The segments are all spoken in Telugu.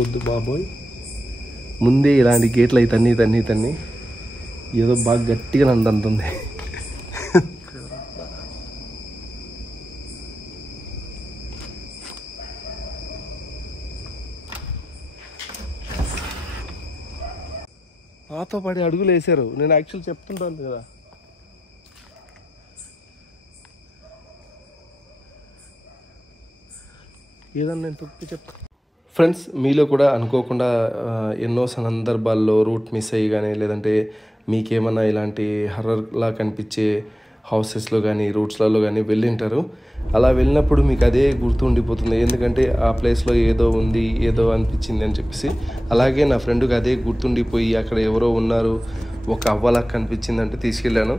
వద్దు బాబోయ్, ముందే ఇలాంటి గేట్లు అయి తన్ని ఏదో బాగా గట్టిగా నందంతుంది. నాతో పాడి అడుగులు వేసారు. నేను యాక్చువల్ చెప్తుంటాను కదా, ఏదన్నా నేను తొక్కి చెప్తా. ఫ్రెండ్స్, మీలో కూడా అనుకోకుండా ఎన్నో సందర్భాల్లో రూట్ మిస్ అయ్యి కానీ, లేదంటే మీకేమన్నా ఇలాంటి హర్రర్లా కనిపించే హౌసెస్లో కానీ రూట్స్లలో కానీ వెళ్ళింటారు. అలా వెళ్ళినప్పుడు మీకు అదే గుర్తుండిపోతుంది, ఎందుకంటే ఆ ప్లేస్లో ఏదో ఉంది, ఏదో అనిపించింది అని చెప్పేసి. అలాగే నా ఫ్రెండ్కి అదే గుర్తుండిపోయి అక్కడ ఎవరో ఉన్నారు, ఒక అవ్వలా కనిపించింది అంటే తీసుకెళ్ళాను.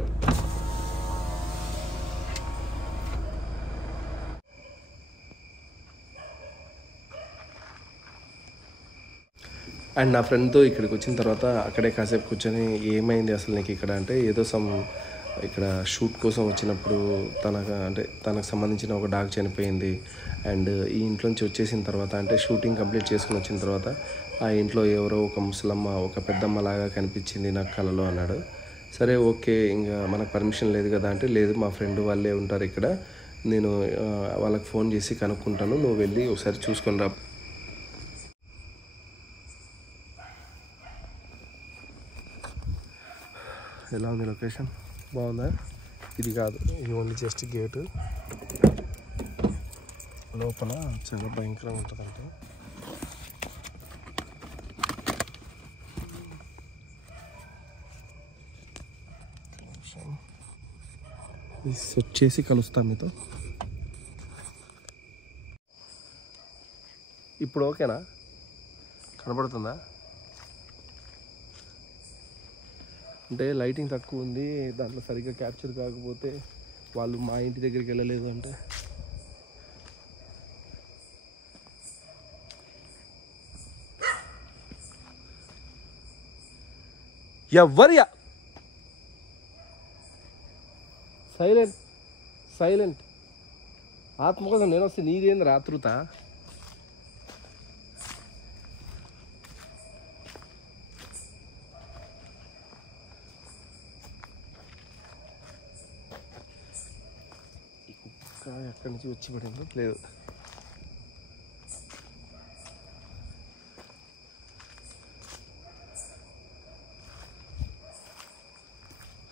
అండ్ నా ఫ్రెండ్తో ఇక్కడికి వచ్చిన తర్వాత అక్కడే కాసేపు కూర్చొని, ఏమైంది అసలు నీకు ఇక్కడ అంటే, ఏదో ఇక్కడ షూట్ కోసం వచ్చినప్పుడు తనకు సంబంధించిన ఒక డాగ్ చనిపోయింది. అండ్ ఈ ఇంట్లోంచి వచ్చేసిన తర్వాత, అంటే షూటింగ్ కంప్లీట్ చేసుకుని వచ్చిన తర్వాత, ఆ ఇంట్లో ఎవరో ఒక ముసలమ్మ, ఒక పెద్దమ్మ లాగా కనిపించింది నాకు కలలో అన్నాడు. సరే ఓకే, ఇంకా మనకు పర్మిషన్ లేదు కదా అంటే, లేదు మా ఫ్రెండ్ వాళ్ళే ఉంటారు ఇక్కడ, నేను వాళ్ళకి ఫోన్ చేసి కనుక్కుంటాను, నువ్వు వెళ్ళి ఒకసారి చూసుకొని రా. ఎలా ఉంది లొకేషన్? బాగుందా? ఇది కాదు, ఇది ఓన్లీ జస్ట్ గేటు. లోపల చాలా భయంకరంగా ఉంటుందంటే, సెట్ చేసి కలుస్తాను మీతో. ఇప్పుడు ఓకేనా? కనబడుతుందా? అంటే లైటింగ్ తక్కువ ఉంది, దాంట్లో సరిగ్గా క్యాప్చర్ కాకపోతే వాళ్ళు మా ఇంటి దగ్గరికి వెళ్ళలేదు అంటే. ఎవ్వరియా సైలెంట్ ఆత్మ కోసం నేను వస్తే నీదేంది రాత్రుత. ఎక్కడి నుంచి వచ్చి పడిందో లేదు.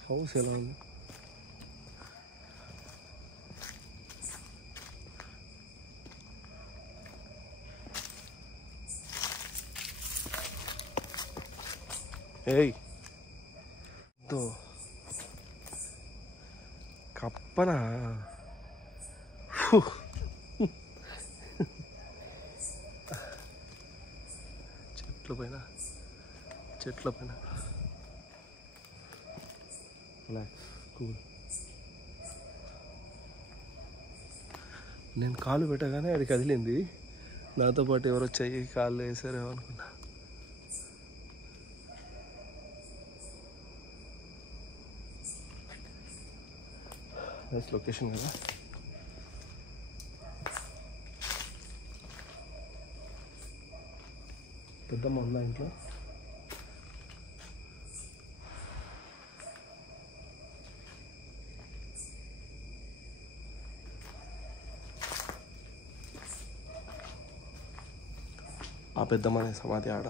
హౌస్ ఎలా ఉంది? ఏయ్ కప్పనా? చెట్ల పైన కూల్. నేను కాలు పెట్టగానే అది కదిలింది, నాతో పాటు ఎవరు వచ్చాయి కాళ్ళు వేసారేమో అనుకున్నా. నైస్ లొకేషన్ కదా. పెద్దమ్మ ఉందా ఇంట్లో? ఆ పెద్దమ్మనే సమాధి ఆడ.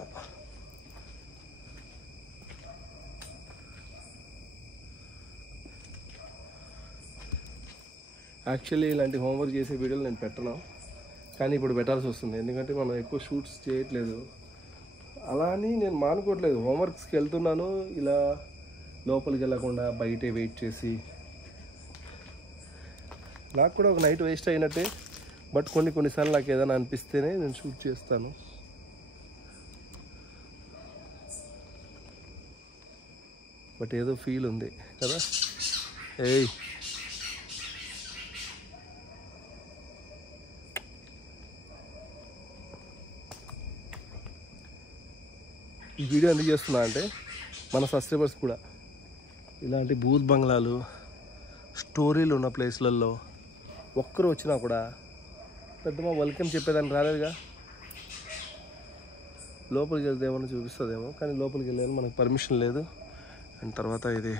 యాక్చువల్లీ ఇలాంటి హోంవర్క్ చేసే వీడియోలు నేను పెట్టను, కానీ ఇప్పుడు పెట్టాల్సి వస్తుంది, ఎందుకంటే మనం ఎక్కువ షూట్స్ చేయట్లేదు. అలా అని నేను మానుకోవట్లేదు, హోంవర్క్స్కి వెళ్తున్నాను, ఇలా లోపలికి వెళ్ళకుండా బయటే వెయిట్ చేసి. నాకు కూడా ఒక నైట్ వేస్ట్ అయినట్టే, బట్ కొన్నిసార్లు నాకు ఏదైనా అనిపిస్తేనే నేను షూట్ చేస్తాను. బట్ ఏదో ఫీల్ ఉంది కదా. ఏయ్ ఈ వీడియో ఎందుకు చేస్తున్నా అంటే, మన సబ్స్క్రైబర్స్ కూడా ఇలాంటి భూత్ బంగ్లాలు, స్టోరీలు ఉన్న ప్లేస్లలో ఒక్కరు వచ్చినా కూడా పెద్దమ్మ వెల్కమ్ చెప్పేదాన్ని రాలేదుగా. లోపలికి వెళ్తే ఏమన్నా చూపిస్తుందేమో, కానీ లోపలికి వెళ్ళాను, మనకు పర్మిషన్ లేదు. అండ్ తర్వాత ఇది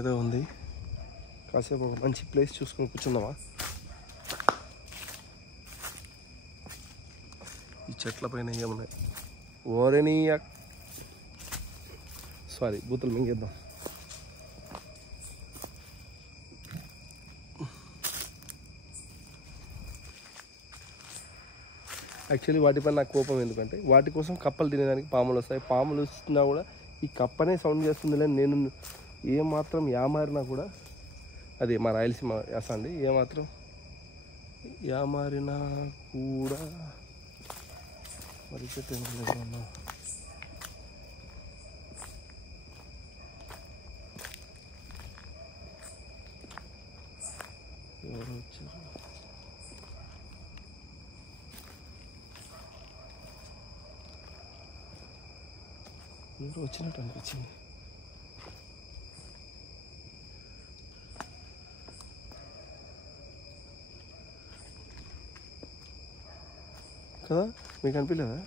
ఏదో ఉంది, కాసేపు ఒక మంచి ప్లేస్ చూసుకొని కూర్చుందామా. ఈ చెట్ల పైన ఏమున్నాయి, ఓరెనియా, సారీ బూతులు మింగేద్దాం. యాక్చువల్లీ వాటిపైన నాకు కోపం ఎందుకంటే, వాటి కోసం కప్పలు తినేదానికి పాములు వస్తాయి. పాములు వస్తున్నా కూడా ఈ కప్పనే సౌండ్ చేస్తుందిలే. నేను ఏమాత్రం యామారినా కూడా, అది మా రాయలసీమ యాస అండి, ఏమాత్రం యామారినా కూడా మరి చెట్టు ఏమన్నా ఎవరు వచ్చారు, ఎవరు వచ్చినట్టు అనిపించింది. కదా, మీకు అనిపించలేదా?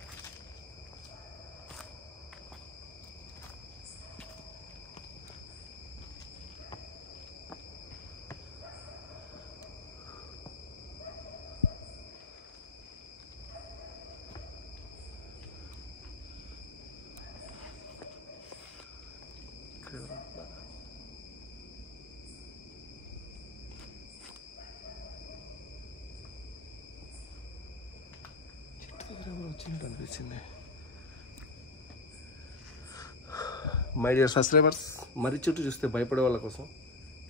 వచ్చినట్టు అనిపించింది. మై డియర్ సబ్స్క్రైబర్స్, మర్రి చెట్టు చూస్తే భయపడే వాళ్ళ కోసం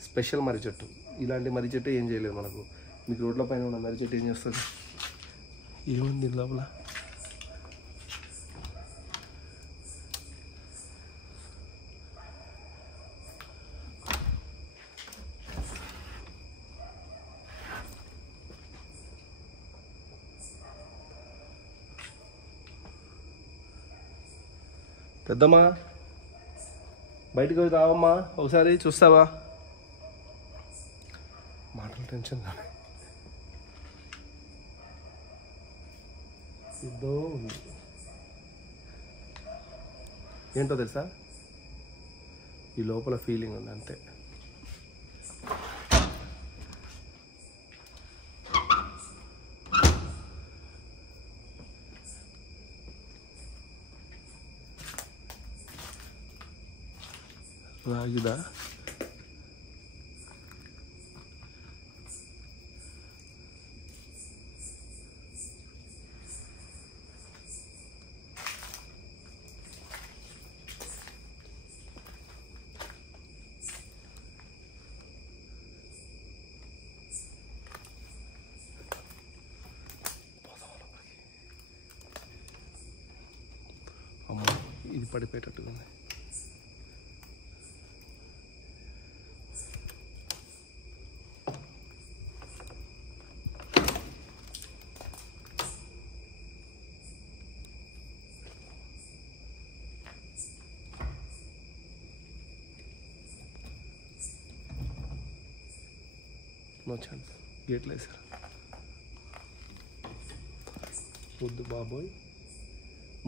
స్పెషల్ మర్రి చెట్టు. ఇలాంటి మర్రి చెట్టు ఏం చేయలేదు మనకు. మీకు రోడ్ల పైన ఉన్న మర్రి చెట్టు ఏం చేస్తుంది, ఏముంది లోపల? పెద్దమ్మా బయటికి పోయి రావమ్మా, ఒకసారి చూస్తావా? మాటలు టెన్షన్ ఇద్దో ఉంది. ఏంటో తెలుసా, ఈ లోపల ఫీలింగ్ ఉంది అంతే. రాగిదా, అమ్మో ఇది పడిపోయేటట్టుగా ఉంది. నో ఛాన్స్, గేట్లు వేసారు. వద్దు బాబోయ్,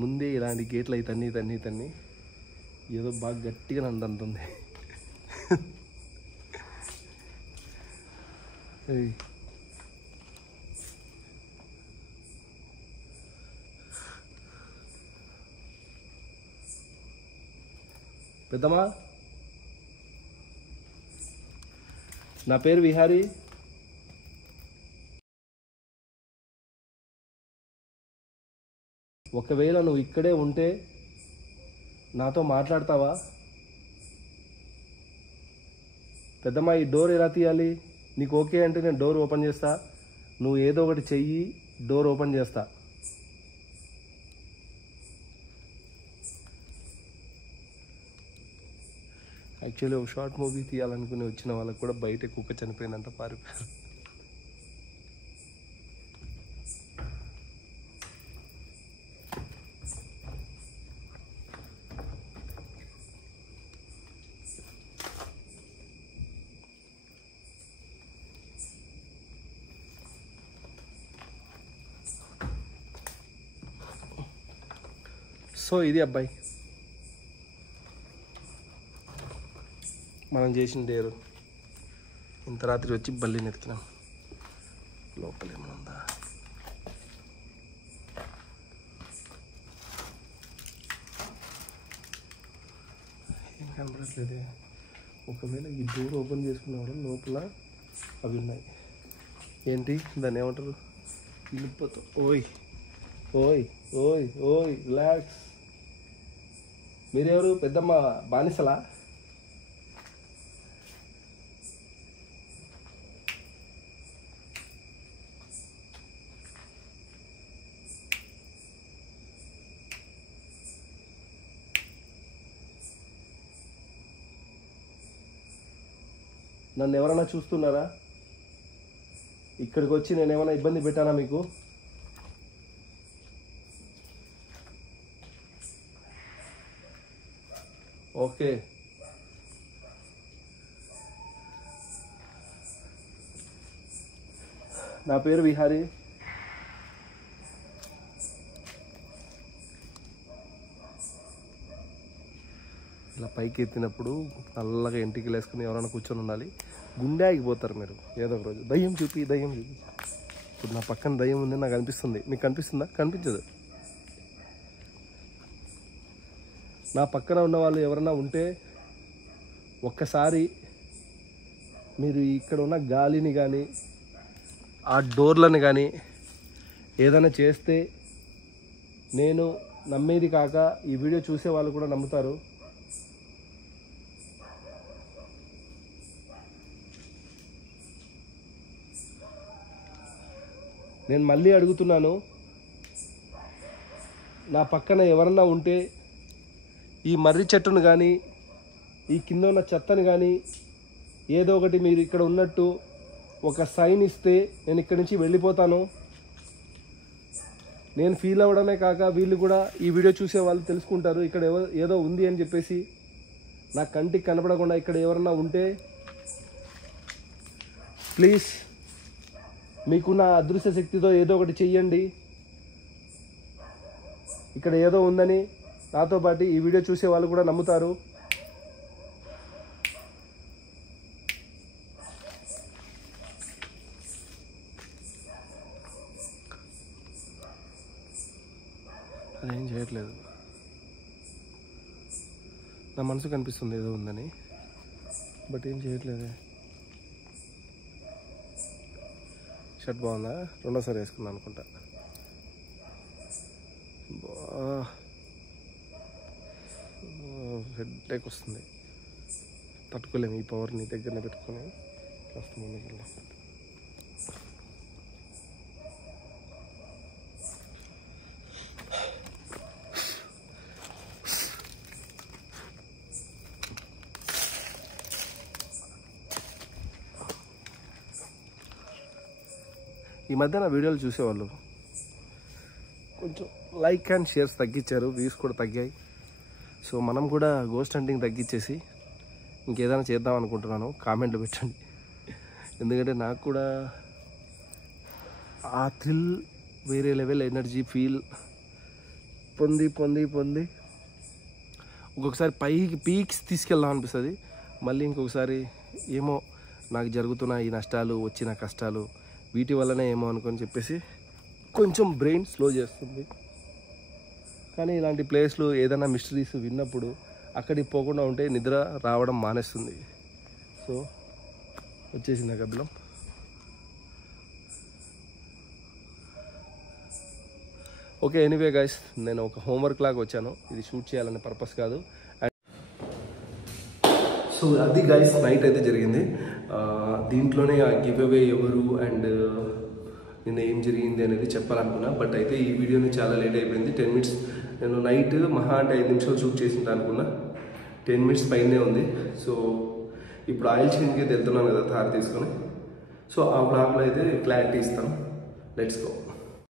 ముందే ఇలాంటి గేట్లు అయి తన్ని ఏదో బాగా గట్టిగా నందంటుంది. పెద్దమ్మా, నా పేరు విహారీ. ఒకవేళ నువ్వు ఇక్కడే ఉంటే నాతో మాట్లాడతావా? పెద్దమ్మా, ఈ డోర్ ఎలా తీయాలి? నీకు ఓకే అంటే నేను డోర్ ఓపెన్ చేస్తా, నువ్వు ఏదో ఒకటి చెయ్యి, డోర్ ఓపెన్ చేస్తా. యాక్చువల్లీ ఒక షార్ట్ మూవీ తీయాలనుకుని వచ్చిన వాళ్ళకి కూడా బయట కుక్క చనిపోయిందంట, పారిపోయారు. సో ఇది అబ్బాయి మనం చేసిన డేరు. ఇంత రాత్రి వచ్చి బల్లిని ఎత్తినాం. లోపల ఏమైనా ఉందా? ఏం కనపడట్లేదు. ఒకవేళ ఈ డోర్ ఓపెన్ చేసుకున్నవాడు లోపల అవి ఉన్నాయి. ఏంటి దాన్ని ఏమంటారు? ఇనుపతో. ఓయ్ ఓయ్ ఓయ్ ఓయ్ రిలాక్స్. మీరెవరు? పెద్దమ్మ బానిసలా? నన్ను ఎవరైనా చూస్తున్నారా? ఇక్కడికి వచ్చి నేను ఏమైనా ఇబ్బంది పెట్టానా మీకు? ఓకే, నా పేరు విహారీ. ఇలా పైకి ఎత్తినప్పుడు నల్లగా ఎంటికలు వేసుకుని ఎవరైనా కూర్చొని ఉండాలి. గుండె ఆగిపోతారు మీరు ఏదో ఒక రోజు. దయ్యం చూపి. ఇప్పుడు నా పక్కన దయ్యం ఉంది నాకు అనిపిస్తుంది. మీకు కనిపిస్తుందా? కనిపించదు. నా పక్కన ఉన్న వాళ్ళు ఎవరైనా ఉంటే ఒక్కసారి మీరు ఇక్కడ ఉన్న గాలిని కానీ ఆ డోర్లను కానీ ఏదైనా చేస్తే నేను నమ్మేది కాక ఈ వీడియో చూసే వాళ్ళు కూడా నమ్ముతారు. నేను మళ్ళీ అడుగుతున్నాను, నా పక్కన ఎవరన్నా ఉంటే ఈ మర్రి చెట్టును కానీ ఈ కింద ఉన్న చెత్తను కానీ ఏదో ఒకటి మీరు ఇక్కడ ఉన్నట్టు ఒక సైన్ ఇస్తే నేను ఇక్కడి నుంచి వెళ్ళిపోతాను. నేను ఫీల్ అవ్వడమే కాక వీళ్ళు కూడా ఈ వీడియో చూసే వాళ్ళు తెలుసుకుంటారు ఇక్కడ ఏదో ఉంది అని చెప్పేసి. నా కంటికి కనపడకుండా ఇక్కడ ఎవరన్నా ఉంటే ప్లీజ్ మీకున్న అదృశ్య శక్తితో ఏదో ఒకటి చెయ్యండి. ఇక్కడ ఏదో ఉందని నాతో పాటు ఈ వీడియో చూసే వాళ్ళు కూడా నమ్ముతారు. అదేం చేయట్లేదు. నా మనసు కనిపిస్తుంది ఏదో ఉందని, బట్ ఏం చేయట్లేదే. షర్ట్ బాగుందా? రెండోసారి వేసుకున్నాను అనుకుంటా. హెడ్ఏక్ వస్తుంది, తట్టుకోలేము. ఈ పవర్ని దగ్గరనే పెట్టుకొని కాస్త ముందుకు వెళ్దాం. ఈ మధ్య నా వీడియోలు చూసేవాళ్ళు కొంచెం లైక్ అండ్ షేర్స్ తగ్గించారు, వ్యూస్ కూడా తగ్గాయి. సో మనం కూడా గోస్ట్ హంటింగ్ తగ్గించేసి ఇంకేదైనా చేద్దాం అనుకుంటున్నాను. కామెంట్లు పెట్టండి. ఎందుకంటే నాకు కూడా ఆ థ్రిల్ వేరే లెవెల్ ఎనర్జీ ఫీల్ పొంది ఒక్కొక్కసారి పైకి పీక్స్ తీసుకెళ్దాం అనిపిస్తుంది. మళ్ళీ ఇంకొకసారి ఏమో నాకు జరుగుతున్న ఈ నష్టాలు, వచ్చిన కష్టాలు వీటి వల్లనే ఏమో అనుకొని చెప్పేసి కొంచెం బ్రెయిన్ స్లో చేస్తుంది. కానీ ఇలాంటి ప్లేస్లు ఏదైనా మిస్టరీస్ విన్నప్పుడు అక్కడికి పోకుండా ఉంటే నిద్ర రావడం మానేస్తుంది. సో వచ్చేసింది గబ్బిలం. ఓకే, ఎనీవే గైస్, నేను ఒక హోంవర్క్ లాగా వచ్చాను. ఇది షూట్ చేయాలనే పర్పస్ కాదు. సో అది గైస్ నైట్ అయితే జరిగింది. దీంట్లోనే ఆ గివ్ అవే ఎవరు అండ్ నిన్న ఏం జరిగింది అనేది చెప్పాలనుకున్నా. బట్ అయితే ఈ వీడియోని చాలా లేట్ అయిపోయింది. 10 minutes నేను నైట్ మహా అంటే 5 నిమిషాలు షూట్ చేసింది అనుకున్నా. 10 minutes పైనే ఉంది. సో ఇప్పుడు ఆయిల్ చేంజ్కి అయితే వెళ్తున్నాను కదా థార్ తీసుకొని. సో ఆ బ్లాగ్లో అయితే క్లారిటీ ఇస్తాను. Let's go.